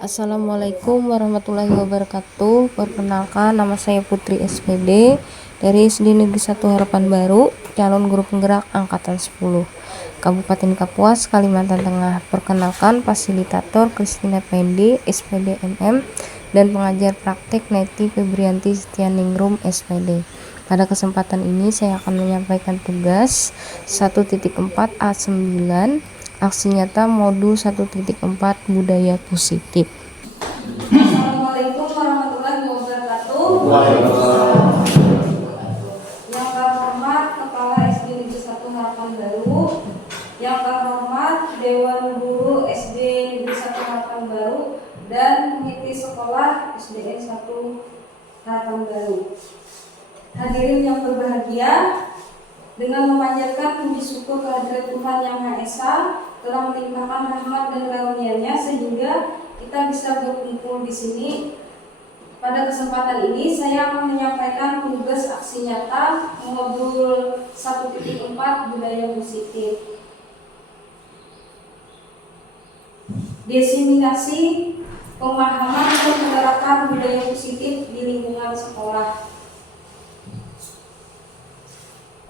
Assalamualaikum warahmatullahi wabarakatuh. Perkenalkan, nama saya Putri SPD dari SD Negeri 1 Harapan Baru, calon guru penggerak angkatan 10, Kabupaten Kapuas, Kalimantan Tengah. Perkenalkan, fasilitator Kristina Pendi, SPD MM, dan pengajar praktek Neti Febrianti Setianingrum, SPD. Pada kesempatan ini saya akan menyampaikan tugas 1.4 A9 aksi nyata modul 1.4 budaya positif. Assalamualaikum warahmatullahi wabarakatuh. Yang terhormat Kepala SD Negeri 1 Harapan Baru, yang terhormat Dewan Guru SD Negeri 1 Harapan Baru, dan peneliti sekolah SDN 1 Harapan Baru. Hadirin yang berbahagia, dengan memanjatkan puji syukur kehadirat Tuhan Yang Maha Esa telah melimpahkan rahmat dan karunia-Nya sehingga kita bisa berkumpul di sini. Pada kesempatan ini saya akan menyampaikan tugas aksi nyata modul 1.4 budaya positif. Diseminasi pemahaman dan menerapkan budaya positif di lingkungan sekolah.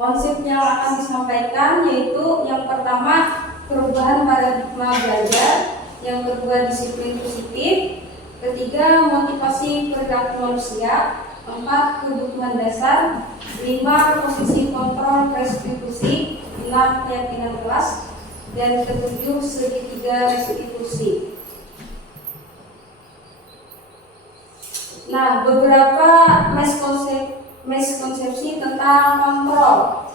Konsep yang akan disampaikan yaitu yang pertama, perubahan paradigma belajar, yang kedua disiplin positif, ketiga motivasi perilaku manusia, empat kebutuhan dasar, lima posisi kontrol restitusi, enam keyakinan kelas, dan ketujuh segitiga restitusi. Nah, beberapa miskonsepsi tentang kontrol.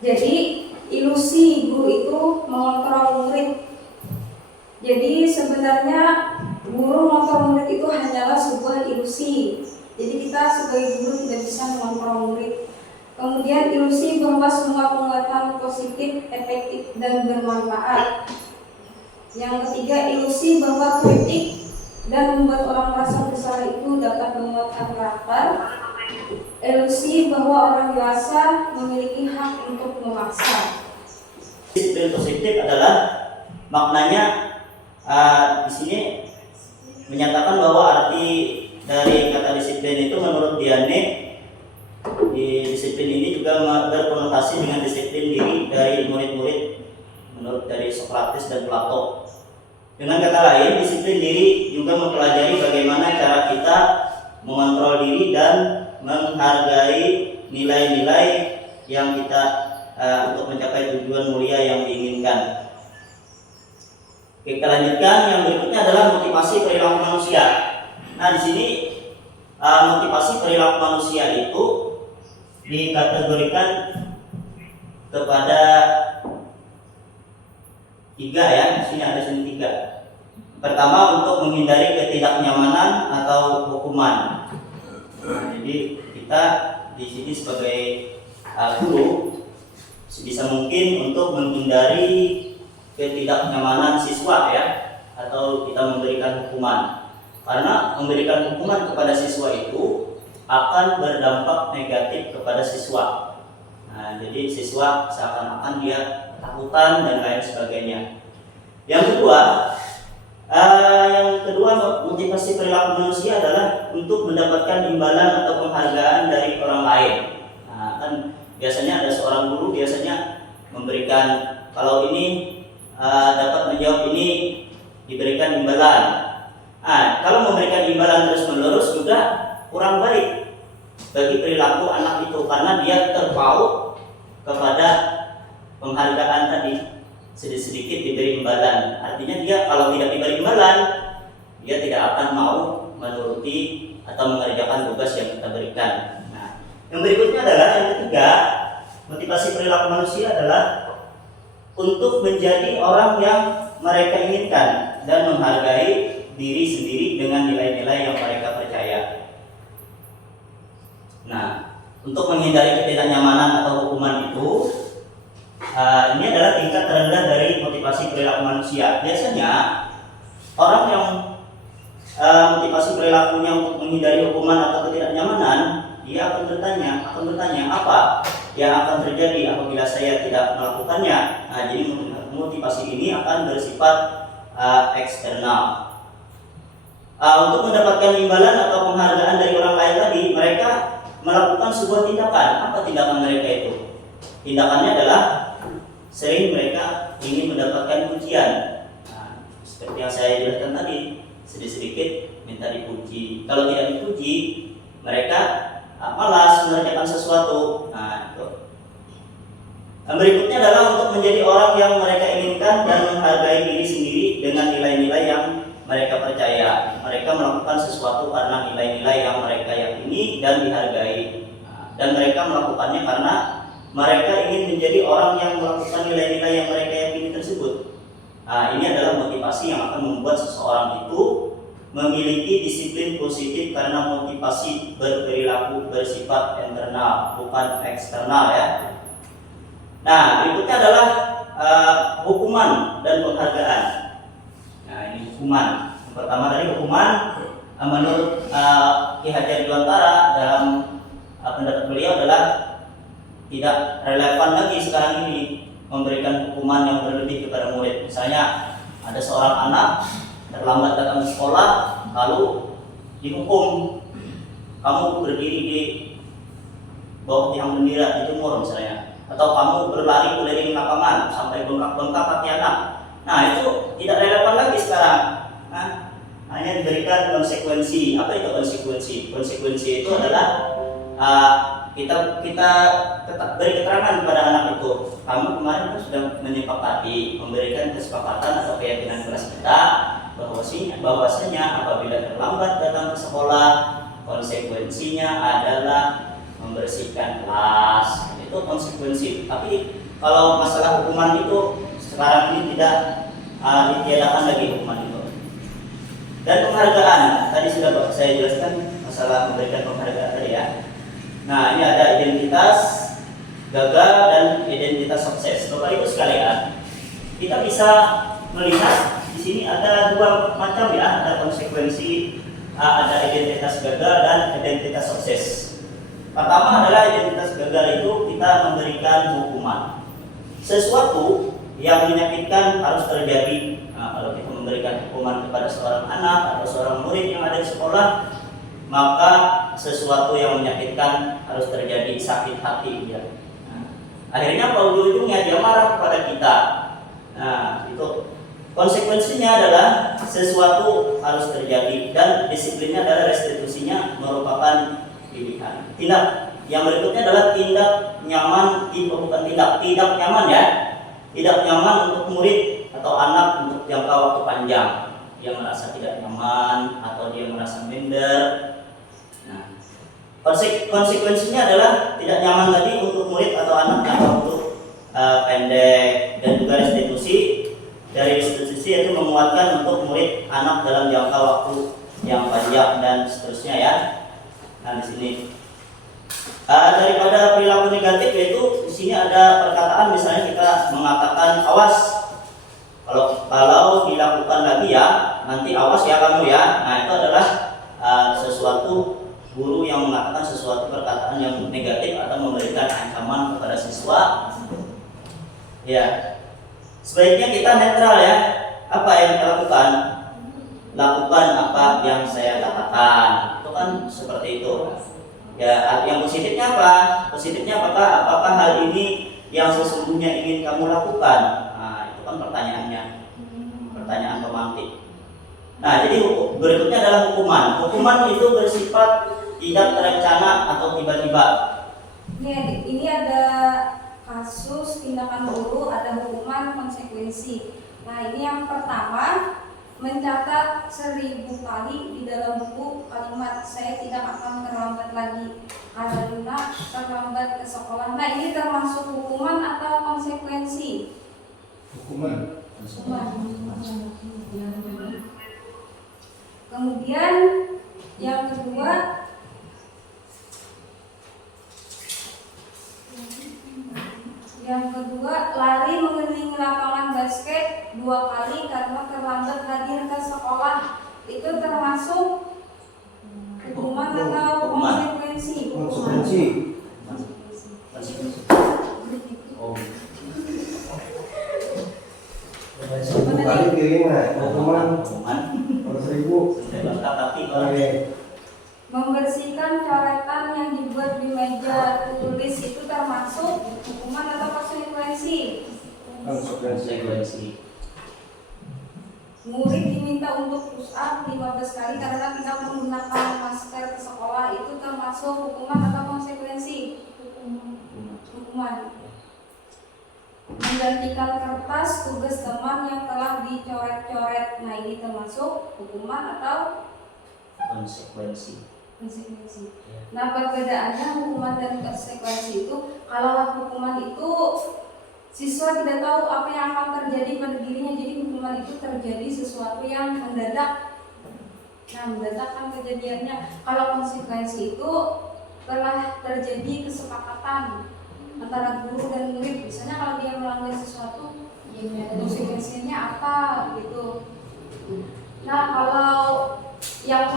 Jadi ilusi guru itu mengontrol murid. Jadi sebenarnya guru mengontrol murid itu hanyalah sebuah ilusi. Jadi kita sebagai guru tidak bisa mengontrol murid. Kemudian ilusi bahwa semua penguatan positif, efektif, dan bermanfaat. Yang ketiga, ilusi bahwa kritik dan membuat orang merasa bersalah itu dapat menguatkan karakter. Ilusi bahwa orang dewasa memiliki hak untuk memaksa. Disiplin positif adalah maknanya di sini menyatakan bahwa arti dari kata disiplin itu menurut Diane, disiplin ini juga berkonotasi dengan disiplin diri dari murid-murid menurut dari Sokrates dan Plato. Dengan kata lain, disiplin diri juga mempelajari bagaimana cara kita mengontrol diri dan menghargai nilai-nilai yang kita untuk mencapai tujuan mulia yang diinginkan. Oke, kita lanjutkan. Yang berikutnya adalah motivasi perilaku manusia. Nah, di sini motivasi perilaku manusia itu dikategorikan kepada tiga ya. Di sini ada tiga. Pertama, untuk menghindari ketidaknyamanan atau hukuman. Nah, jadi kita di sini sebagai guru sebisa mungkin untuk menghindari ketidaknyamanan siswa ya, atau kita memberikan hukuman. Karena memberikan hukuman kepada siswa itu akan berdampak negatif kepada siswa. Nah, jadi siswa seakan-akan dia ketakutan dan lain sebagainya. Yang kedua, motivasi perilaku manusia adalah untuk mendapatkan imbalan atau penghargaan dari orang lain. Nah, kan biasanya ada seorang guru biasanya memberikan, kalau ini dapat menjawab ini diberikan imbalan. Nah, kalau memberikan imbalan terus-menerus juga kurang baik bagi perilaku anak itu, karena dia terpaut kepada penghargaan tadi. Sedikit diberi imbalan, artinya dia kalau tidak diberi imbalan, dia tidak akan mau menuruti atau mengerjakan tugas yang kita berikan. Nah, yang berikutnya adalah yang ketiga, motivasi perilaku manusia adalah untuk menjadi orang yang mereka inginkan dan menghargai diri sendiri dengan nilai-nilai yang mereka percaya. Nah, untuk menghindari ketidaknyamanan atau hukuman itu, ini adalah tingkat terendah dari motivasi perilaku manusia. Biasanya orang yang motivasi perilakunya untuk menghindari hukuman atau ketidaknyamanan, dia akan bertanya apa yang akan terjadi apabila saya tidak melakukannya. Nah, jadi motivasi ini akan bersifat eksternal. Untuk mendapatkan imbalan atau penghargaan dari orang lain tadi, mereka melakukan sebuah tindakan. Apa tindakan mereka itu? Tindakannya adalah sering mereka ingin mendapatkan pujian. Nah, seperti yang saya jelaskan tadi, sedikit-sedikit minta dipuji. Kalau tidak dipuji, mereka malas mengerjakan sesuatu. Nah, itu. Berikutnya adalah untuk menjadi orang yang mereka inginkan dan menghargai diri sendiri dengan nilai-nilai yang mereka percaya. Mereka melakukan sesuatu karena nilai-nilai yang mereka yakini dan dihargai. Dan mereka melakukannya karena mereka ingin menjadi orang yang melakukan nilai-nilai yang mereka yakini tersebut. Ini adalah motivasi yang akan membuat seseorang itu memiliki disiplin positif karena motivasi berperilaku bersifat internal, bukan eksternal ya. Nah, berikutnya adalah hukuman dan penghargaan. Nah, ini hukuman. Yang pertama dari hukuman, menurut Ki Hajar Dewantara dalam pendapat beliau adalah tidak relevan lagi sekarang ini memberikan hukuman yang berlebih kepada murid. Misalnya ada seorang anak terlambat datang ke sekolah, lalu dihukum, kamu berdiri di bawah tiang bendera dijemur misalnya, atau kamu berlari keliling lapangan sampai bengkak-bengkak kaki anak. Nah, itu tidak relevan lagi sekarang. Hanya diberikan konsekuensi. Apa itu konsekuensi? Konsekuensi itu adalah kita beri keterangan kepada anak itu. Kamu kemarin kan sudah menyepakati, memberikan kesepakatan atau keyakinan kelas kita bahwasanya apabila terlambat datang ke sekolah, konsekuensinya adalah membersihkan kelas. Itu konsekuensi. Tapi kalau masalah hukuman itu sekarang ini tidak ditiadakan lagi hukuman itu. Dan penghargaan, tadi sudah saya jelaskan masalah memberikan penghargaan tadi ya. Nah, ini ada identitas gagal dan identitas sukses. Bapak Ibu sekalian, kita bisa melihat di sini ada dua macam ya, ada konsekuensi, ada identitas gagal dan identitas sukses. Pertama adalah identitas gagal itu kita memberikan hukuman. Sesuatu yang menyakitkan harus terjadi. Kalau kita memberikan hukuman kepada seorang anak atau seorang murid yang ada di sekolah, maka sesuatu yang menyakitkan harus terjadi, sakit hati dia. Akhirnya pada ujung-ujungnya dia marah kepada kita. Nah, itu konsekuensinya adalah sesuatu harus terjadi dan disiplinnya adalah restitusinya merupakan pilihan. Tindak yang berikutnya adalah tindak nyaman, bukan tidak nyaman ya. Tidak nyaman untuk murid atau anak untuk jangka waktu panjang. Dia merasa tidak nyaman atau dia merasa minder. Nah, konsekuensinya adalah tidak nyaman tadi untuk murid atau anak jangka waktu pendek, dan juga restitusi. Dari restitusi itu menguatkan untuk murid anak dalam jangka waktu yang panjang dan seterusnya ya. Nah, di sini daripada perilaku negatif, yaitu di sini ada perkataan misalnya kita mengatakan awas, kalau dilakukan lagi ya nanti awas ya kamu ya. Nah, itu adalah sesuatu guru yang mengatakan sesuatu perkataan yang negatif atau memberikan ancaman kepada siswa. Ya, sebaiknya kita netral ya. Apa yang kita lakukan? Lakukan apa yang saya katakan. Itu kan seperti itu. Ya, yang positifnya apa? Positifnya apakah hal ini yang sesungguhnya ingin kamu lakukan? Nah, itu kan pertanyaannya. Pertanyaan pemantik. Nah, jadi berikutnya adalah hukuman. Hukuman itu bersifat tidak terencana atau tiba-tiba. Ini ada kasus tindakan guru, ada hukuman, konsekuensi. Nah, ini yang pertama, mencatat 1000 kali di dalam buku kalimat saya tidak akan terlambat lagi karena terlambat ke sekolah. Nah, ini termasuk hukuman atau konsekuensi? Hukuman. Kemudian yang kedua, lari mengelilingi lapangan basket 2 kali karena terlambat hadir ke sekolah. Itu termasuk hukuman atau konsekuensi? Konsekuensi. Oh. 10 kali keliling, hukuman. Hukuman. Kalau 1000 Tapi membersihkan coretan yang dibuat di meja tulis itu termasuk hukuman atau konsekuensi? konsekuensi. Murid diminta untuk push up 15 kali karena tidak menggunakan masker ke sekolah, itu termasuk hukuman atau konsekuensi? Hukuman. Menggantikan kertas tugas teman yang telah dicoret-coret, nah ini termasuk hukuman atau Konsekuensi. konsekuensi. Nah, perbedaannya hukuman dan konsekuensi itu, kalau hukuman itu siswa tidak tahu apa yang akan terjadi pada dirinya, jadi hukuman itu terjadi sesuatu yang mendadak. Nah, mendadak kan kejadiannya. Kalau konsekuensi itu telah terjadi kesepakatan antara guru dan murid. Misalnya kalau dia melanggar sesuatu, konsekuensinya apa gitu. Nah, kalau yang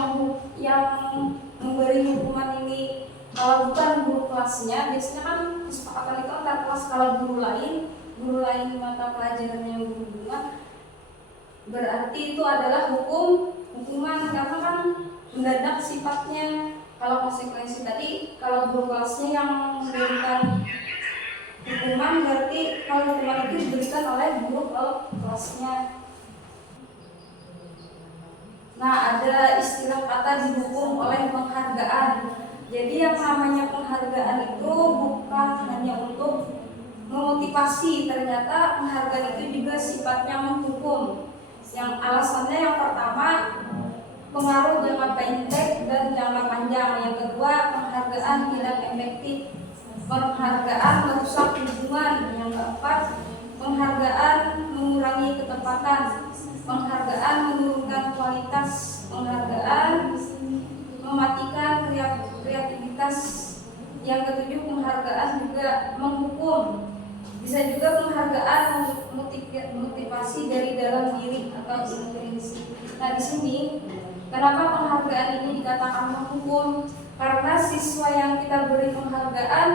memberi hukuman ini kalau bukan guru kelasnya, biasanya kan kesepakatan itu antar kelas. Kalau guru lain di mata pelajaran yang berhubungan, berarti itu adalah hukuman karena kan mendadak sifatnya. Kalau konsekuensi tadi, kalau guru kelasnya yang memberikan hukuman, berarti kalau hukuman itu diberikan oleh guru kelasnya. Nah, ada istilah kata dihukum oleh penghargaan. Jadi yang namanya penghargaan itu bukan hanya untuk memotivasi, ternyata penghargaan itu juga sifatnya menghukum. Yang alasannya yang pertama, pengaruh jangka pendek dan jangka panjang. Yang kedua, penghargaan tidak efektif. Penghargaan merusak hubungan. Yang keempat, penghargaan mengurangi ketepatan. Penghargaan menurunkan kualitas. Penghargaan mematikan kreativitas. Yang ketujuh, penghargaan juga menghukum. Bisa juga penghargaan motivasi dari dalam diri atau intrinsi. Nah, di sini kenapa penghargaan ini dikatakan menghukum? Karena siswa yang kita beri penghargaan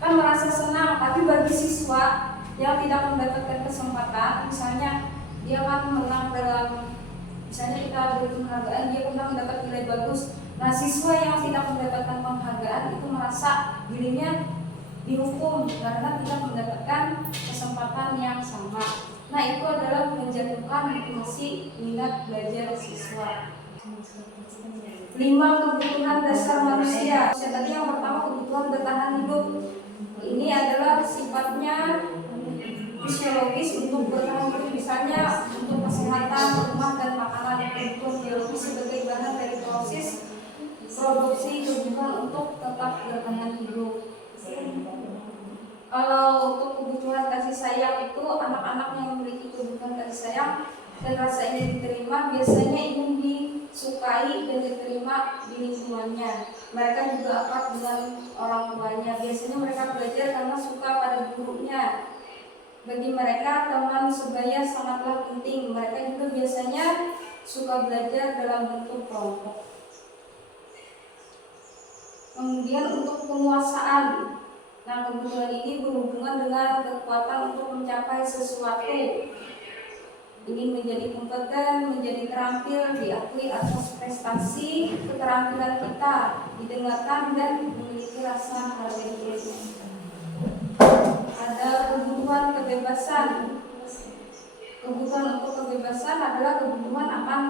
kan merasa senang, tapi bagi siswa yang tidak mendapatkan kesempatan, misalnya dia kan menang dalam, misalnya kita beri penghargaan, dia pernah mendapat nilai bagus. Nah, siswa yang tidak mendapatkan penghargaan itu merasa dirinya dihukum karena tidak mendapatkan kesempatan yang sama. Nah, itu adalah menjatuhkan motivasi minat belajar siswa. 5 kebutuhan dasar manusia. Tadi yang pertama, kebutuhan bertahan hidup. Ini adalah sifatnya fisiologis untuk bertahan hidup, misalnya untuk kesehatan, rumah dan makanan. Kebutuhan biologis sebagai bahan dari proses produksi kebutuhan untuk tetap bertahan hidup. Kalau untuk kebutuhan kasih sayang itu, anak-anak yang memiliki kebutuhan kasih sayang dan rasa ingin diterima biasanya ingin disukai dan diterima di lingkungannya. Mereka juga akrab dengan orang tuanya. Biasanya mereka belajar karena suka pada gurunya. Bagi mereka teman sebaya sangatlah penting. Mereka juga biasanya suka belajar dalam bentuk kelompok. Kemudian untuk penguasaan. Nah, kebutuhan ini berhubungan dengan kekuatan untuk mencapai sesuatu. Ingin menjadi kompeten, menjadi terampil, diakui atas prestasi, keterampilan kita, didengarkan dan memiliki rasa harga diri. Ada kebutuhan kebebasan. Kebutuhan untuk kebebasan adalah kebutuhan akan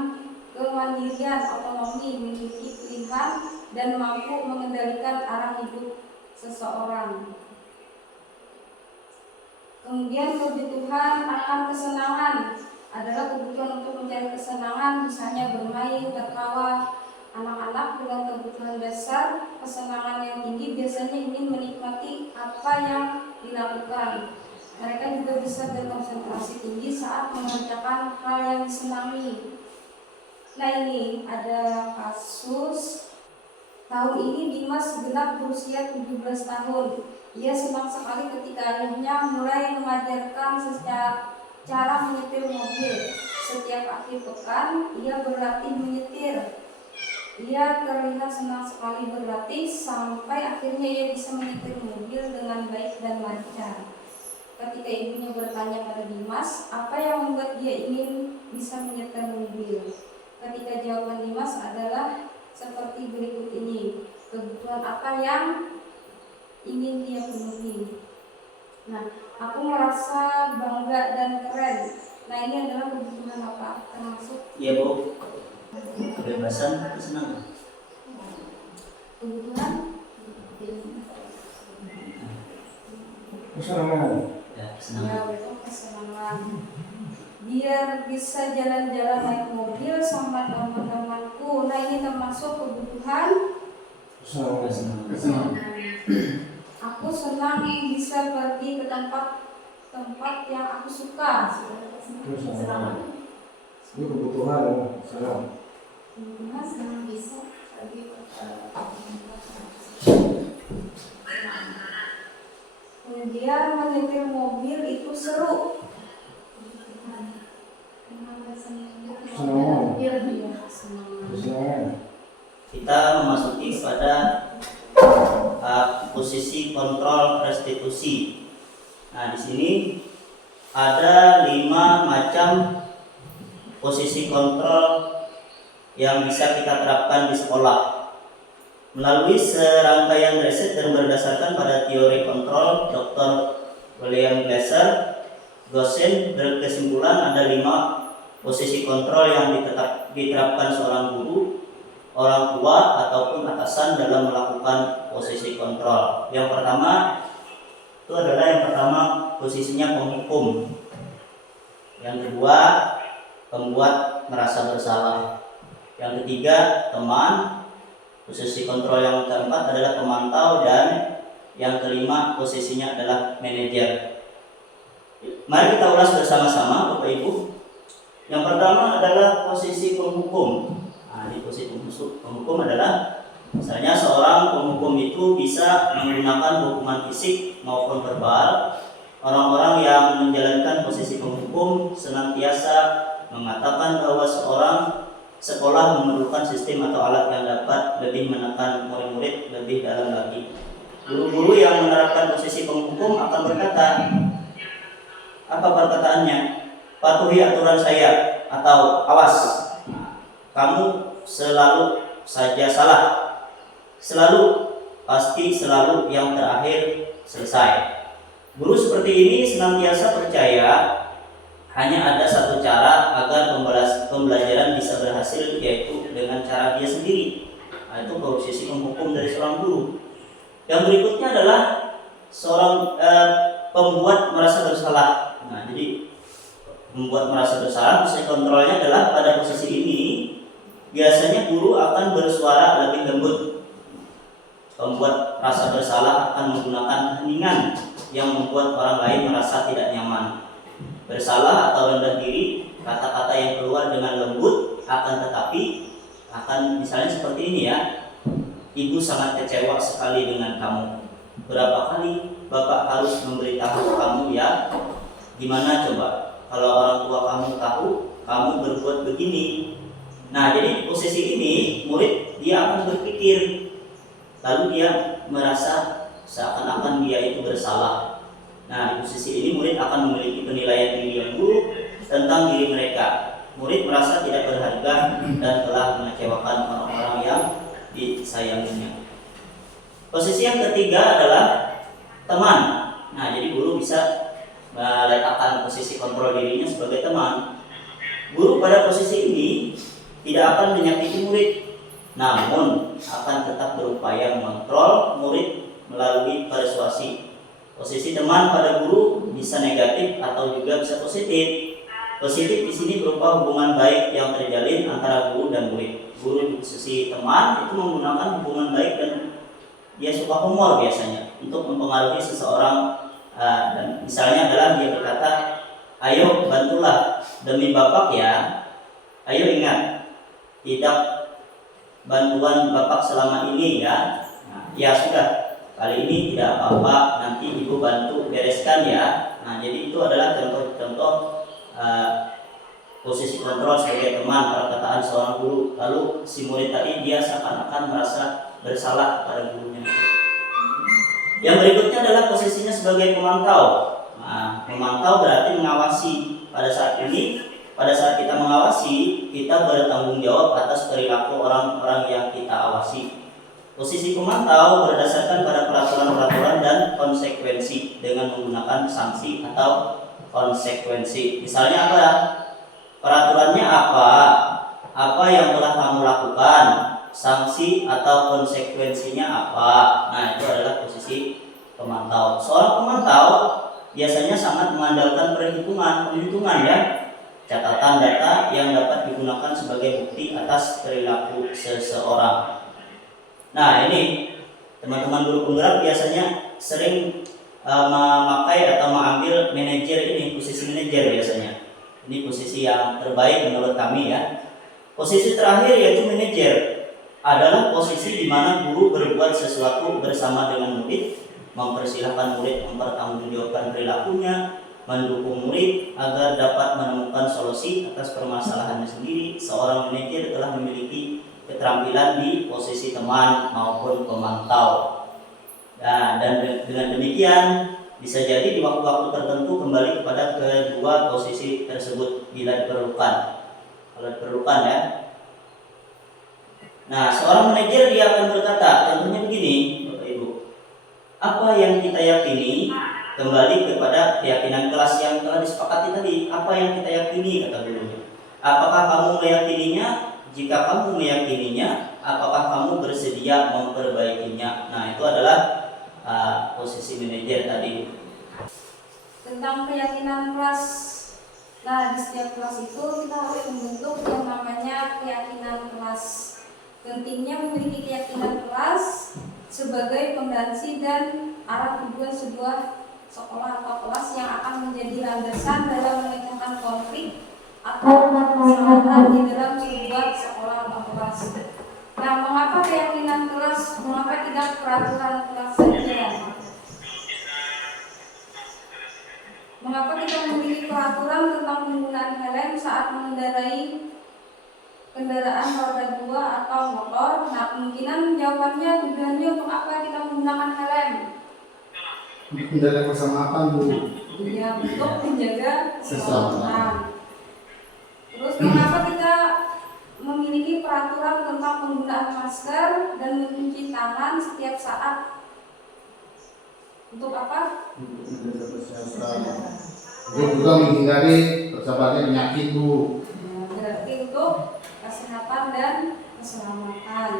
kemandirian, otonomi, memiliki pilihan dan mampu mengendalikan arah hidup seseorang. Kemudian kebutuhan akan kesenangan adalah kebutuhan untuk mencari kesenangan, misalnya bermain, tertawa. Anak-anak dengan kebutuhan dasar kesenangan yang tinggi biasanya ingin menikmati apa yang dilakukan. Mereka juga bisa berkonsentrasi tinggi saat mengerjakan hal yang disenangi. Nah, ini ada kasus. Tahun ini Dimas genap berusia 17 tahun. Ia senang sekali ketika ayahnya mulai mengajarkan cara menyetir mobil. Setiap akhir pekan, ia berlatih menyetir. Ia terlihat senang sekali berlatih sampai akhirnya ia bisa menyetir mobil dengan baik dan lancar. Ketika ibunya bertanya pada Dimas, apa yang membuat dia ingin bisa menyetir mobil? ketika jawaban Dimas adalah seperti berikut ini. Kebutuhan apa yang ingin dia penuhi? Nah, aku merasa bangga dan keren. Nah, ini adalah kebutuhan apa? Termasuk Iya Bu, kebebasan, kesenangan. kebutuhan Kesenangan. Ya, ya, kesenangan. betul, kesenangan. Biar bisa jalan-jalan naik mobil sama teman-temanku. Nah, ini termasuk kebutuhan. Kesenangan. Aku senang bisa pergi ke tempat yang aku suka. Kesenangan. Ini kebutuhan. Senang. Kebutuhan senang bisa pergi ke kemudian menyetir mobil itu seru. Kesenangan. Iya, senang. Kesenangan. Kita memasuki pada posisi kontrol restitusi. Nah, di sini ada 5 macam posisi kontrol yang bisa kita terapkan di sekolah. Melalui serangkaian riset dan berdasarkan pada teori kontrol Dr. William Glasser, dosen berkesimpulan ada 5 posisi kontrol yang diterapkan seorang guru, orang tua ataupun atasan dalam melakukan posisi kontrol. Yang pertama itu adalah posisinya penghukum. Yang kedua, pembuat merasa bersalah. Yang ketiga, teman. Posisi kontrol yang keempat adalah pemantau, dan yang kelima posisinya adalah manajer. Mari kita ulas bersama-sama Bapak Ibu. Yang pertama adalah posisi penghukum. Nah, di posisi penghukum adalah misalnya seorang penghukum itu bisa menggunakan hukuman fisik maupun verbal. Orang-orang yang menjalankan posisi penghukum senantiasa mengatakan bahwa sekolah memerlukan sistem atau alat yang dapat lebih menekan murid-murid lebih dalam lagi. Guru-guru yang menerapkan posisi penghukum akan berkata, apa perkataannya? Patuhi aturan saya, atau awas, kamu selalu saja salah, selalu, pasti selalu yang terakhir selesai. Guru seperti ini senantiasa percaya hanya ada satu cara agar pembelajaran bisa berhasil, yaitu dengan cara dia sendiri. Nah, itu posisi penghukum dari seorang guru. Yang berikutnya adalah seorang pembuat merasa bersalah. Nah, jadi membuat merasa bersalah, posisi kontrolnya adalah pada posisi ini biasanya guru akan bersuara lebih lembut. Pembuat rasa bersalah akan menggunakan keheningan yang membuat orang lain merasa tidak nyaman. Bersalah atau rendah diri, kata-kata yang keluar dengan lembut, akan tetapi akan misalnya seperti ini ya. Ibu sangat kecewa sekali dengan kamu. Berapa kali Bapak harus memberitahu kamu ya? Gimana coba? Kalau orang tua kamu tahu kamu berbuat begini. Nah, jadi di posisi ini murid dia akan berpikir, lalu dia merasa seakan-akan dia itu bersalah. Nah, di posisi ini murid akan memiliki penilaian diri yang buruk tentang diri mereka. Murid merasa tidak berharga dan telah mengecewakan orang-orang yang disayanginya. Posisi yang ketiga adalah teman. Nah, jadi guru bisa meletakkan posisi kontrol dirinya sebagai teman. Guru pada posisi ini tidak akan menyakiti murid, namun akan tetap berupaya mengontrol murid melalui persuasi. Posisi teman pada guru bisa negatif atau juga bisa positif. Positif di sini berupa hubungan baik yang terjalin antara guru dan murid. Guru di posisi teman itu menggunakan hubungan baik dan dia suka humor biasanya untuk mempengaruhi seseorang. Dan misalnya adalah dia berkata, ayo bantulah demi Bapak ya. Ayo ingat, tidak bantuan Bapak selama ini ya. Nah, ya sudah, kali ini tidak apa-apa, nanti Ibu bantu bereskan ya. Nah, jadi itu adalah contoh-contoh posisi kontrol sebagai teman, perkataan seorang guru. Lalu si murid tadi dia seakan-akan merasa bersalah kepada gurunya. Yang berikutnya adalah posisinya sebagai pemantau. Nah, memantau berarti mengawasi. Pada saat ini pada saat kita mengawasi, kita bertanggung jawab atas perilaku orang-orang yang kita awasi. Posisi pemantau berdasarkan pada peraturan-peraturan dan konsekuensi dengan menggunakan sanksi atau konsekuensi. Misalnya apa? Peraturannya apa? Apa yang telah kamu lakukan? Sanksi atau konsekuensinya apa? Nah, itu adalah posisi pemantau. Seorang pemantau biasanya sangat mengandalkan penghitungan ya, catatan data yang dapat digunakan sebagai bukti atas perilaku seseorang. Nah, ini teman-teman guru penggerak biasanya sering memakai atau mengambil manajer ini, posisi manajer biasanya. Ini posisi yang terbaik menurut kami ya. Posisi terakhir yaitu manajer adalah posisi di mana guru berbuat sesuatu bersama dengan murid, mempersilahkan murid mempertanggungjawabkan perilakunya, mendukung murid agar dapat menemukan solusi atas permasalahannya sendiri. Seorang manajer telah memiliki keterampilan di posisi teman maupun pemantau. Nah, dan dengan demikian bisa jadi di waktu-waktu tertentu kembali kepada kedua posisi tersebut bila diperlukan. Kalau diperlukan ya. Nah, seorang manajer dia akan berkata, contohnya begini, Bapak Ibu. Apa yang kita yakini, kembali kepada keyakinan kelas yang telah disepakati tadi. Apa yang kita yakini, kata gurunya. Apakah kamu meyakininya? Jika kamu meyakininya, apakah kamu bersedia memperbaikinya? Nah, itu adalah posisi manajer tadi. Tentang keyakinan kelas. Nah, di setiap kelas itu kita harus membentuk yang namanya keyakinan kelas. Pentingnya memiliki keyakinan kelas sebagai pondasi dan arah tujuan sebuah sekolah atau kelas yang akan menjadi landasan dalam memecahkan konflik atau permasalahan di dalam sebuah sekolah atau kelas. Nah, mengapa keyakinan kelas? Mengapa tidak peraturan kelas saja? Mengapa kita memiliki peraturan tentang penggunaan helm saat mengendarai kendaraan roda 2 atau motor? Nah, kemungkinan jawabannya tujuannya untuk apa kita menggunakan helm? Untuk menjaga keselamatan, Bu. Ya, untuk menjaga keselamatan. Terus mengapa kita memiliki peraturan tentang penggunaan masker dan mencuci tangan setiap saat? Untuk apa? Untuk menjaga kesehatan. Untuk juga menghindari tersebarnya penyakit, Bu. Nah, berarti untuk kesehatan dan keselamatan.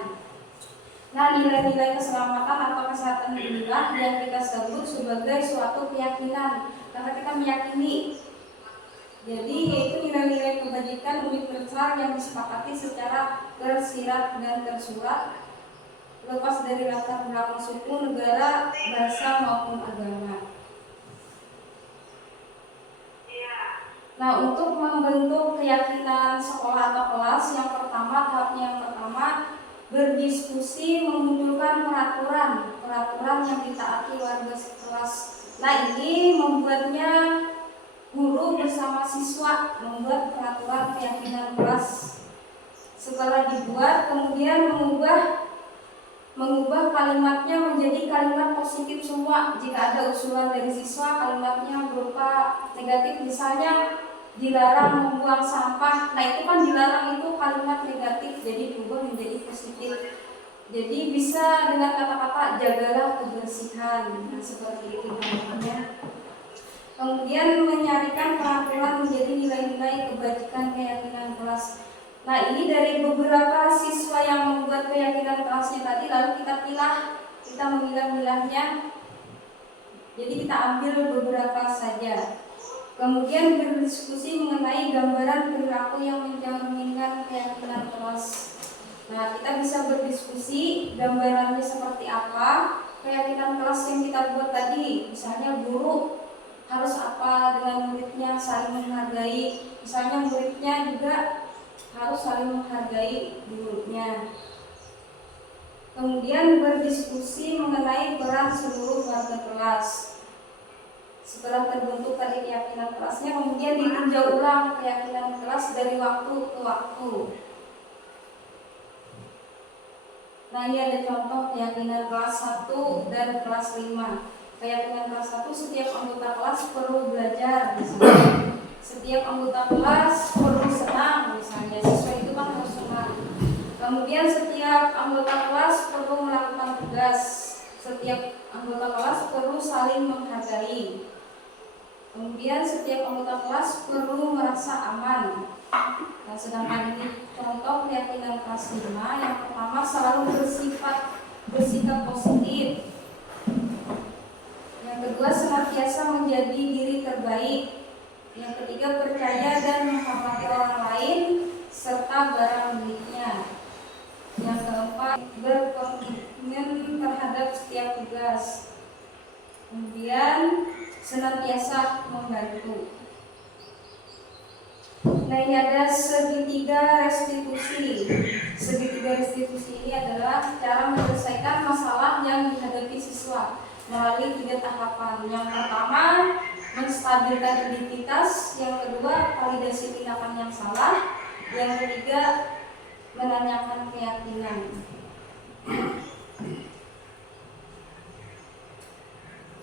Nah, nilai-nilai keselamatan atau kesehatan inilah yang kita sebut sebagai suatu keyakinan. Karena kita meyakini. Jadi yaitu nilai-nilai kebajikan universal yang disepakati secara tersirat dan tersurat, lepas dari latar belakang suku, negara, bahasa maupun agama. Nah, untuk membentuk keyakinan sekolah atau kelas, tahapnya yang pertama berdiskusi, memunculkan peraturan yang ditaati warga kelas. Nah, ini membuatnya guru bersama siswa membuat peraturan keyakinan kelas. Setelah dibuat, kemudian mengubah kalimatnya menjadi kalimat positif semua. Jika ada usulan dari siswa, kalimatnya berupa negatif, misalnya dilarang membuang sampah. Nah, itu kan dilarang itu kalimat negatif, jadi berubah menjadi positif. Jadi bisa dengan kata-kata jagalah kebersihan. Nah, seperti itu namanya. Kemudian menyarikan peraturan menjadi nilai-nilai kebajikan keyakinan kelas. Nah, ini dari beberapa siswa yang membuat keyakinan kelasnya tadi, lalu kita memilah-milahnya. Jadi kita ambil beberapa saja. Kemudian berdiskusi mengenai gambaran perilaku yang mencerminkan keyakinan kelas. Nah, kita bisa berdiskusi gambarannya seperti apa keyakinan kelas yang kita buat tadi. Misalnya guru harus apa dengan muridnya, saling menghargai. Misalnya muridnya juga harus saling menghargai gurunya. Kemudian berdiskusi mengenai peran seluruh warga kelas. Setelah terbentuk tadi keyakinan kelasnya, kemudian ditinjau ulang keyakinan kelas dari waktu ke waktu. Nah, ini ada contoh keyakinan kelas 1 dan kelas 5. Keyakinan kelas 1, setiap anggota kelas perlu belajar. setiap anggota kelas perlu senang, misalnya siswa itu kan harus senang. Kemudian setiap anggota kelas perlu melakukan tugas, setiap anggota kelas perlu saling menghargai. Kemudian setiap anggota kelas perlu merasa aman. Nah, sedangkan ini contoh keyakinan kelas 5, yang pertama selalu bersikap positif. Yang kedua senantiasa menjadi diri terbaik. Yang ketiga percaya dan menghormati orang lain serta barang miliknya. Yang keempat berkomitmen terhadap setiap tugas. Kemudian senantiasa membantu. Nah, ini ada segitiga restitusi. Segitiga restitusi ini adalah cara menyelesaikan masalah yang dihadapi siswa melalui 3 tahapan. Yang pertama, menstabilkan identitas. Yang kedua, validasi tindakan yang salah. Yang ketiga, menanyakan keyakinan.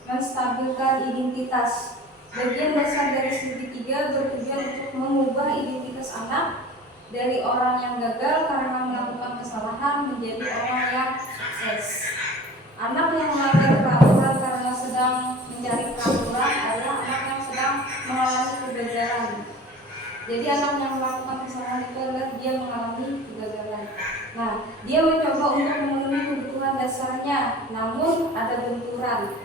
Menstabilkan identitas. Bagian dasar dari segitiga bertujuan untuk mengubah identitas anak dari orang yang gagal karena melakukan kesalahan menjadi orang yang sukses. Anak yang melanggar peraturan karena sedang mencari peraturan adalah anak yang sedang mengalami kegagalan. Jadi anak yang melakukan kesalahan itu adalah dia mengalami kegagalan. Nah, dia mencoba untuk memenuhi kebutuhan dasarnya, namun ada benturan.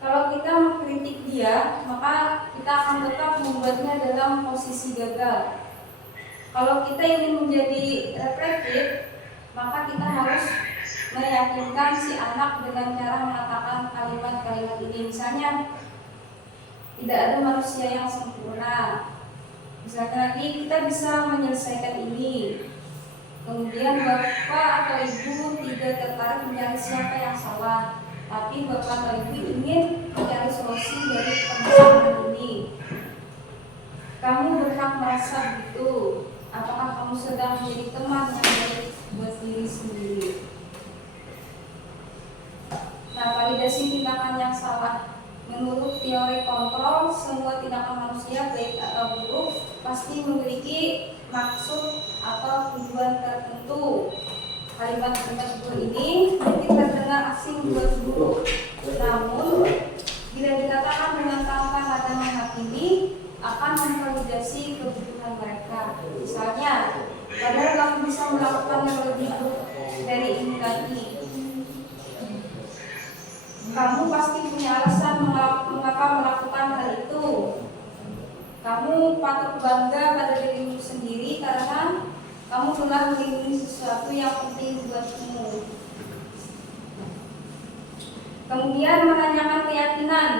Kalau kita mengkritik dia, maka kita akan tetap membuatnya dalam posisi gagal. Kalau kita ingin menjadi reflektif, maka kita harus meyakinkan si anak dengan cara mengatakan kalimat-kalimat ini. Misalnya, tidak ada manusia yang sempurna. Misalnya lagi, kita bisa menyelesaikan ini. Kemudian bapak atau ibu tidak tertarik mencari siapa yang salah, tapi bapak atau ibu ingin mencari solusi dari permasalahan ini. Kamu berhak merasa begitu. Apakah kamu sedang menjadi teman yang baik buat diri sendiri? Nah, validasi tindakan yang salah. Menurut teori kontrol, semua tindakan manusia baik atau buruk pasti memiliki maksud atau tujuan tertentu. Kalimat-kalimat guru ini mungkin terdengar asing buat guru, namun bila dikatakan dengan tanpa dan menghakimi akan memvalidasi kebutuhan mereka. Misalnya, padahal kamu bisa melakukan yang lebih buruk dari ini lagi. Kamu pasti punya alasan mengapa melakukan hal itu. Kamu patut bangga pada dirimu sendiri karena kamu telah melindungi sesuatu yang penting buatmu. Kemudian menanyakan keyakinan.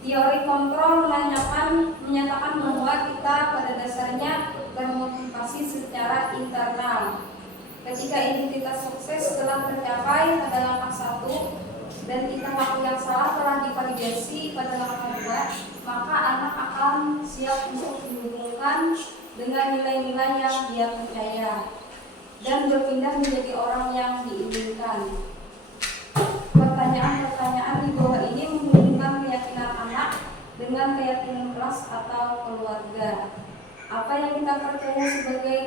Teori kontrol menyatakan bahwa kita pada dasarnya termotivasi secara internal. Ketika identitas sukses telah tercapai pada langkah 1 dan tingkah yang salah telah divalidasi pada langkah 2, maka anak akan siap untuk dihubungkan dengan nilai-nilai yang dia percaya dan berpindah menjadi orang yang diinginkan. Pertanyaan-pertanyaan di bawah ini menghubungkan keyakinan anak dengan keyakinan kelas atau keluarga. Apa yang kita percaya sebagai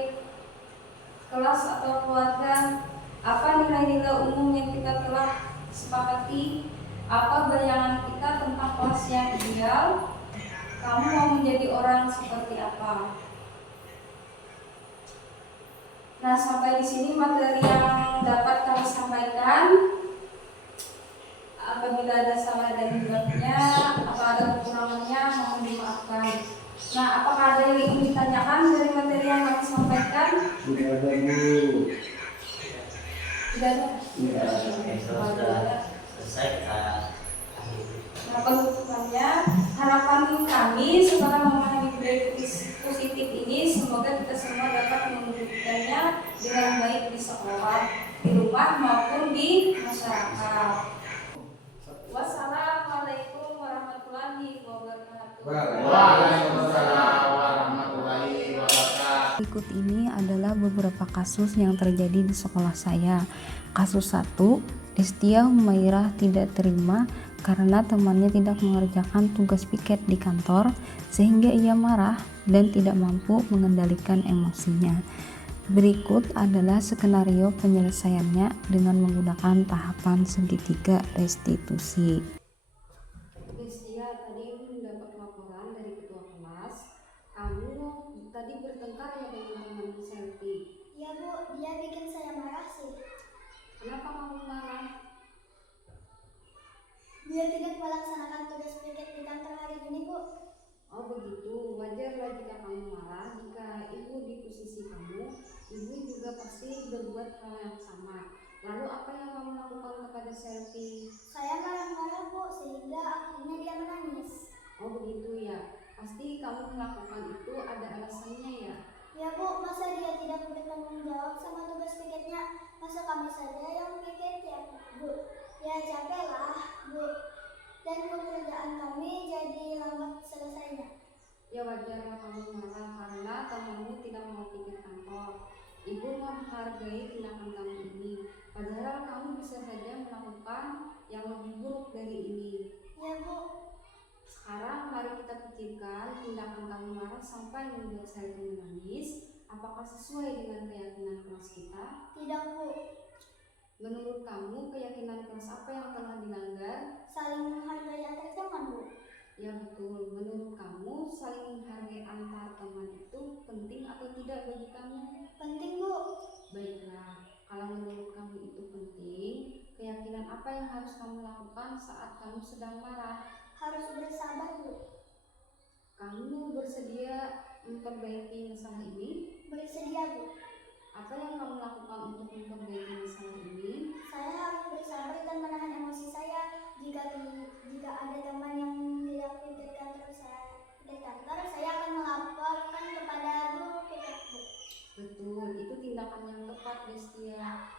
kelas atau keluarga? Apa nilai-nilai umum yang kita telah sepakati? Apa bayangan kita tentang kelas yang ideal? Kamu mau menjadi orang seperti apa? Nah, sampai di sini materi yang dapat kami sampaikan. Apabila ada salah dan hilangnya, apa ada kekurangannya, mohon dimaafkan. Nah, apakah ada yang ingin ditanyakan dari materi yang kami sampaikan? Tidak ada, Bu. Tidak ada? Tidak ada. Sudah selesai kita Nah, penutupannya, harapan kami setelah memahami budaya positif ini, semoga kita semua dapat mewujudkannya dengan baik di sekolah, di rumah maupun di masyarakat. Wassalamualaikum warahmatullahi wabarakatuh. Waalaikumsalam warahmatullahi wabarakatuh. Berikut ini adalah beberapa kasus yang terjadi di sekolah saya. Kasus 1, Destia Humairah tidak terima karena temannya tidak mengerjakan tugas piket di kantor sehingga ia marah dan tidak mampu mengendalikan emosinya. Berikut adalah skenario penyelesaiannya dengan menggunakan tahapan segitiga restitusi. Destia, tadi Ibu mendapat laporan dari ketua kelas. Kamu tadi bertengkar ya dengan teman Selfie. Ya Bu, dia bikin saya marah sih. Kenapa kamu marah? Dia tidak melaksanakan tugas piket di kantor hari ini Bu. Oh begitu, wajarlah jika kamu marah. Jika ibu di posisi kamu, ibu juga pasti berbuat hal yang sama. Lalu apa yang kamu lakukan kepada Selfie? Saya marah-marah Bu, sehingga akhirnya dia menangis. Oh begitu ya, pasti kamu melakukan itu ada alasannya ya. Ya Bu, masa dia tidak bertanggung jawab sama tugas piketnya? Masa kami saja yang piket ya Bu? Ya capek lah Bu. Dan pekerjaan kami jadi lambat selesainya. Ya wajarlah kamu marah karena temanmu tidak mau piket kantor. Ibu menghargai tindakan kamu ini, padahal kamu bisa saja melakukan yang lebih buruk dari ini. Ya Bu. Sekarang mari kita pikirkan tindakan kamu marah sampai membuat saya menangis. Apakah sesuai dengan keyakinan kelas kita? Tidak Bu. Menurut kamu keyakinan kelas apa yang telah dilanggar? Saling menghargai antar teman Bu. Ya betul. Menurut kamu saling menghargai antar teman itu penting atau tidak bagi kamu? Penting Bu. Baiklah, kalau menurut kamu itu penting, keyakinan apa yang harus kamu lakukan saat kamu sedang marah? Harus bersabar Bu. Kamu bersedia memperbaiki masalah ini? Bersedia Bu. Apa yang kamu lakukan untuk memperbaiki masalah ini? Saya harus bersabar dan menahan emosi saya. Jika ada teman yang tidak piket kantor, saya akan melaporkan kepada guru piket Bu. Betul, itu tindakan yang tepat Destia.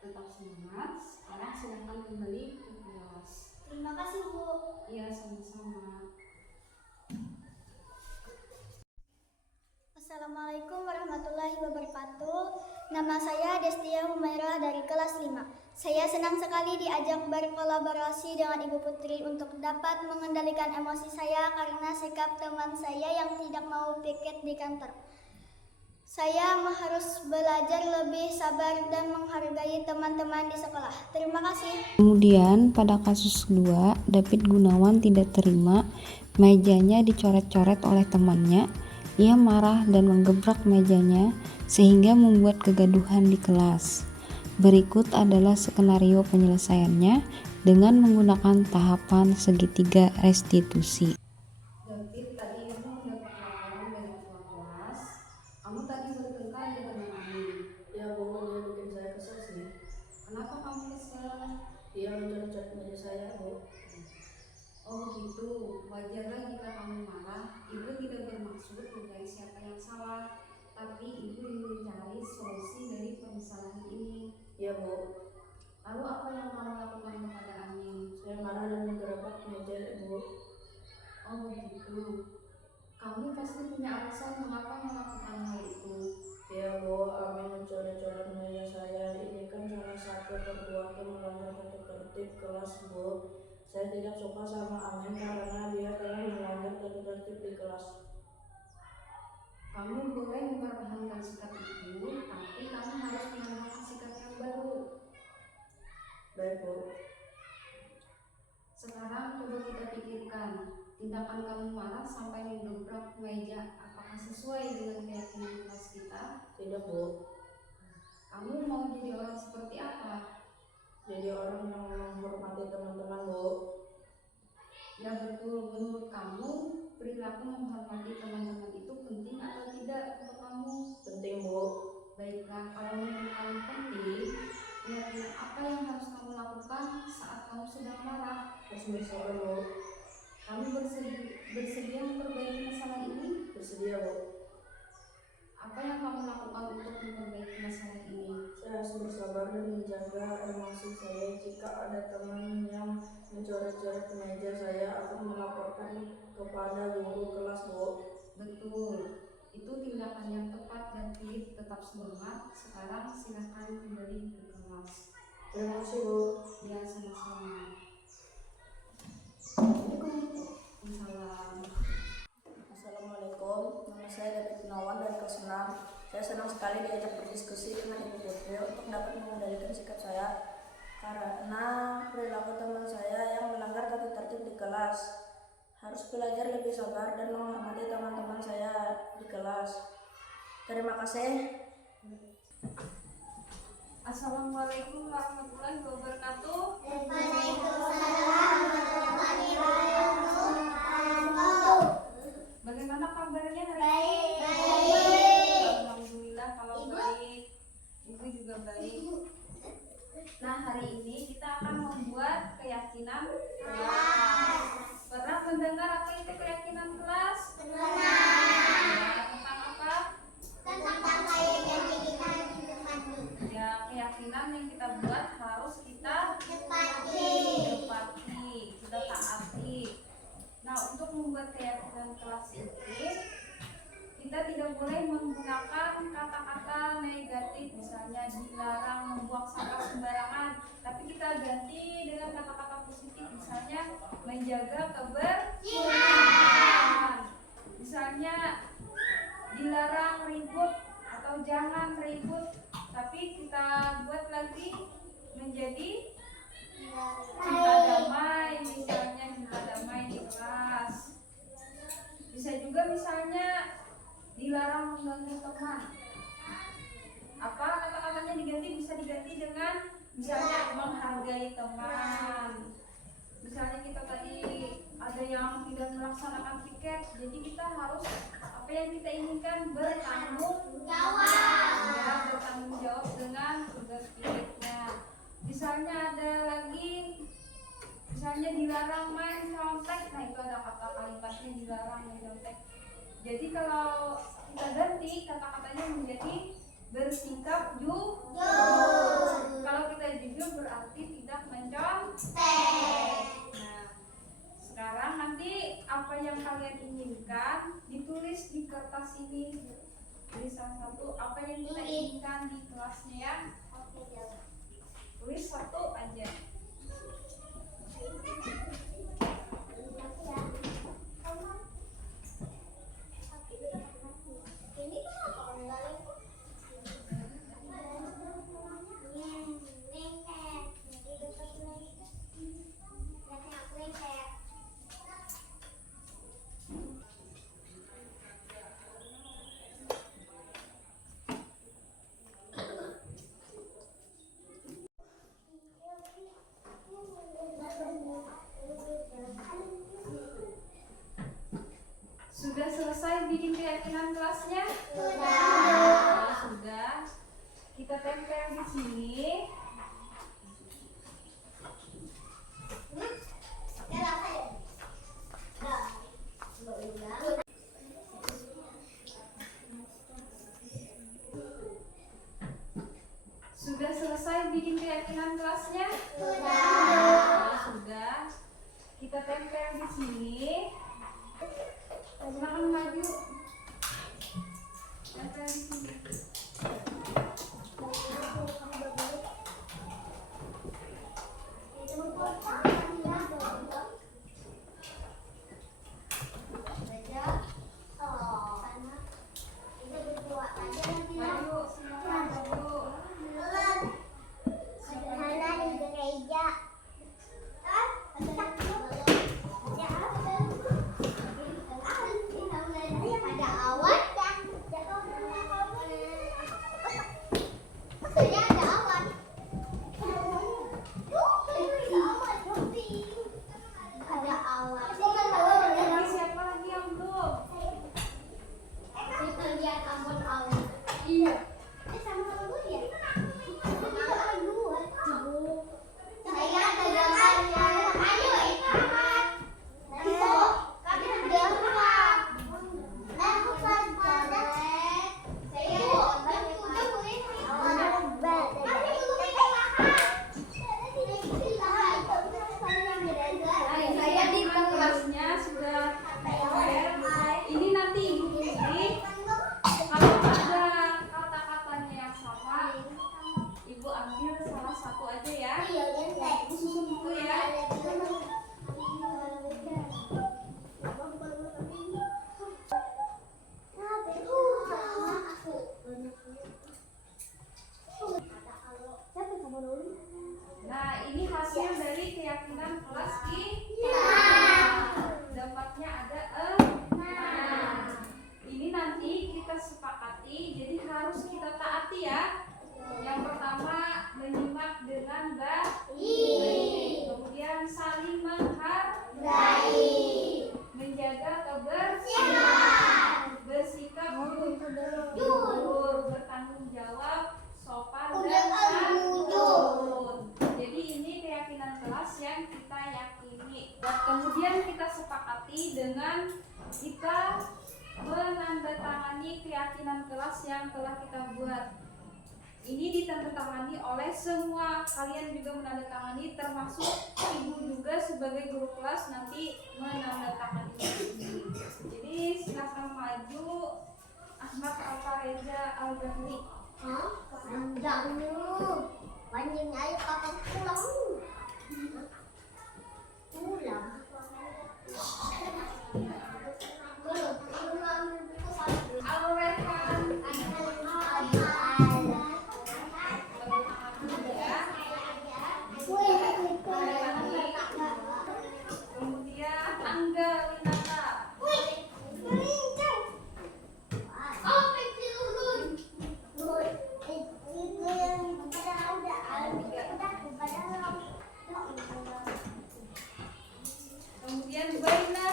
Tetap semangat, sekarang silahkan kembali ke kelas. Terima kasih Bu. Iya, sama-sama. Assalamualaikum warahmatullahi wabarakatuh. Nama saya Destia Humairah dari kelas 5. Saya senang sekali diajak berkolaborasi dengan Ibu Putri untuk dapat mengendalikan emosi saya karena sikap teman saya yang tidak mau piket di kantor. Saya harus belajar lebih sabar dan menghargai teman-teman di sekolah. Terima kasih. Kemudian pada kasus kedua, David Gunawan tidak terima mejanya dicoret-coret oleh temannya. Ia marah dan menggebrak mejanya sehingga membuat kegaduhan di kelas. Berikut adalah skenario penyelesaiannya dengan menggunakan tahapan segitiga restitusi. David, tadi kamu mendapat laporan dari ketua kelas. Kamu tadi bertengkar dengan Amin. Ya Bu, dia bikin saya kesel sih. Kenapa kamu kesal? Dia mencoret-coret meja saya Bu. Oh begitu, wajarlah jika kamu marah. Ibu tidak bermaksud mencari siapa yang salah, tapi ibu ingin mencari solusi dari permasalahan ini. Ya Bu, Lalu apa yang kamu lakukan kepada Amin? saya marah dan menggerebek meja Bu. Oh begitu, kamu pasti punya alasan mengapa melakukan hal itu. Ya Bu, Amin mencoret-coret meja saya. Ini kan salah satu perbuatan melanggar tata tertib kelas Bu. Saya tidak suka sama Amin karena dia telah melanggar tata tertib di kelas. Kamu boleh mempertahankan sikap itu, tapi kamu harus menambahkan sikap yang baru. Baik Bu. Sekarang coba kita pikirkan, tindakan kamu marah sampai menggebrak meja, apakah sesuai dengan keyakinan kelas kita? Tidak Bu. Kamu mau jadi orang seperti apa? Jadi orang yang menghormati teman-teman Bu. Ya betul, menurut kamu perilaku menghormati teman-teman itu penting atau tidak untuk kamu? Penting Bu. Baiklah, kalau menurut kamu penting, keyakinan apa yang harus kamu lakukan saat kamu sedang marah? Harus bersabar Bu. Kamu bersedia memperbaiki masalah ini? Bersedia Bu. Apa yang kamu lakukan untuk memperbaiki masalah ini? Saya harus bersabar dan menjaga emosi saya. Jika ada teman yang mencoret-coret meja saya akan melaporkan kepada guru kelas Bu. Betul, itu tindakan yang tepat dan tetap semangat. Sekarang silahkan kembali ke kelas. Terima kasih Bu. Ya, sama-sama. Assalamualaikum, nama saya David Gunawan dari kelas 6. Saya senang sekali diajak berdiskusi dengan Ibu Putri untuk dapat mengendalikan sikap saya karena perilaku teman saya yang melanggar tata tertib di kelas. Harus belajar lebih sabar dan menghormati teman-teman saya di kelas. Terima kasih. Assalamualaikum warahmatullahi wabarakatuh. Bagaimana kabarnya hari ini? Alhamdulillah kalau baik. Ibu juga baik. Nah, hari ini kita akan membuat keyakinan kelas. Pernah mendengar apa itu keyakinan kelas? Tentang apa? Ya, keyakinan yang kita buat harus kita tepati, kita taati. Nah, untuk membuat keyakinan kelas ini, kita tidak boleh menggunakan kata-kata negatif, misalnya dilarang membuang sampah sembarangan, tapi kita ganti dengan kata-kata positif, misalnya menjaga kebersihan. Misalnya dilarang ribut atau jangan ribut, tapi kita buat lagi menjadi cinta damai, misalnya cinta damai di kelas. Bisa juga misalnya dilarang mengganggu teman. Apa kata-katanya diganti, bisa diganti dengan misalnya menghargai teman. Misalnya kita tadi ada yang tidak melaksanakan piket, jadi kita harus apa yang kita inginkan bertanggung jawab dengan tugas piketnya. Misalnya ada lagi, misalnya dilarang main nyontek, nah itu ada kata kalimatnya dilarang main nyontek. Jadi kalau kita ganti kata-katanya menjadi bersikap jujur. Kalau kita jujur berarti tidak mencontek. Nah, sekarang nanti apa yang kalian inginkan ditulis di kertas ini. Tulisan satu apa yang kita inginkan di kelasnya ya. Tulis satu aja. Sudah selesai bikin keyakinan kelasnya? Sudah. Kita tempel di sini. Sudah selesai bikin keyakinan kelasnya? Sudah. Kita tempel di sini. Silakan maju. Tempel di sini. keyakinan kelas dapatnya ada 6. Ini nanti kita sepakati, jadi harus kita taati ya. Yang pertama, menyimak dengan baik, kemudian saling menghargai, menjaga kebersihan, bersikap jujur, bertanggung jawab, sopan dan santun. Jadi ini keyakinan kelas yang kita yakini. Dan kemudian kita sepakati dengan kita menandatangani keyakinan kelas yang telah kita buat. Ini ditandatangani oleh semua, kalian juga menandatangani, termasuk ibu juga sebagai guru kelas nanti menandatangani. Jadi silakan maju, Ahmad Alfareza Al-Ghani. Panjang ayo kakak pulang. Al-Rehan kemudian Angga Winata. Kemudian Baina.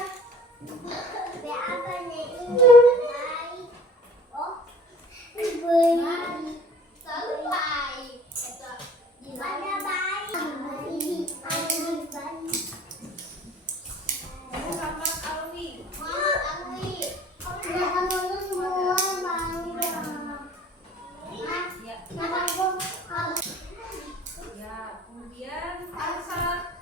Muhammad Alwi. Ya, kemudian Farsad.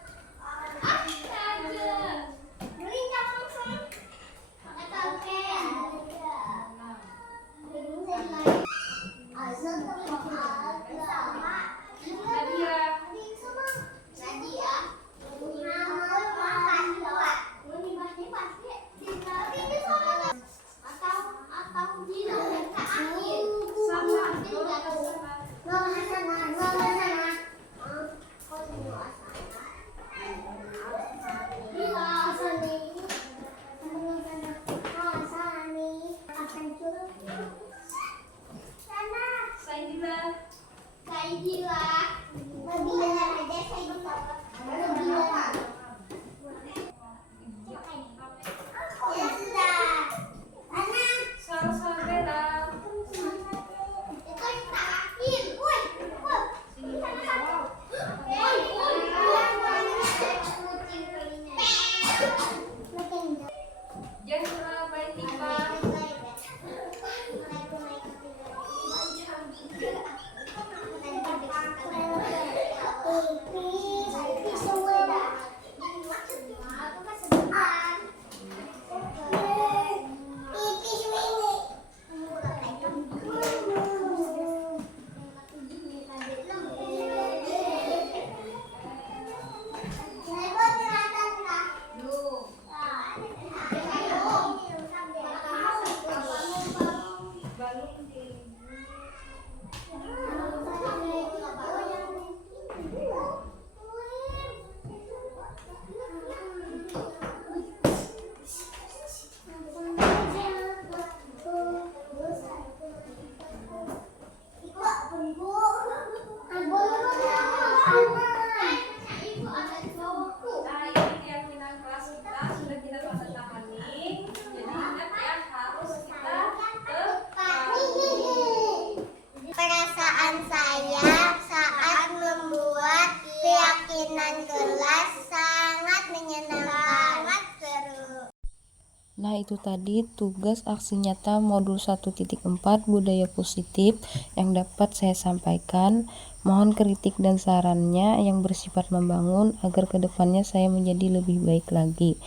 Nah, itu tadi tugas aksi nyata modul 1.4 budaya positif yang dapat saya sampaikan. Mohon kritik dan sarannya yang bersifat membangun agar kedepannya saya menjadi lebih baik lagi.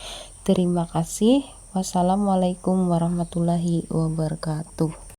Terima kasih. Wassalamualaikum warahmatullahi wabarakatuh.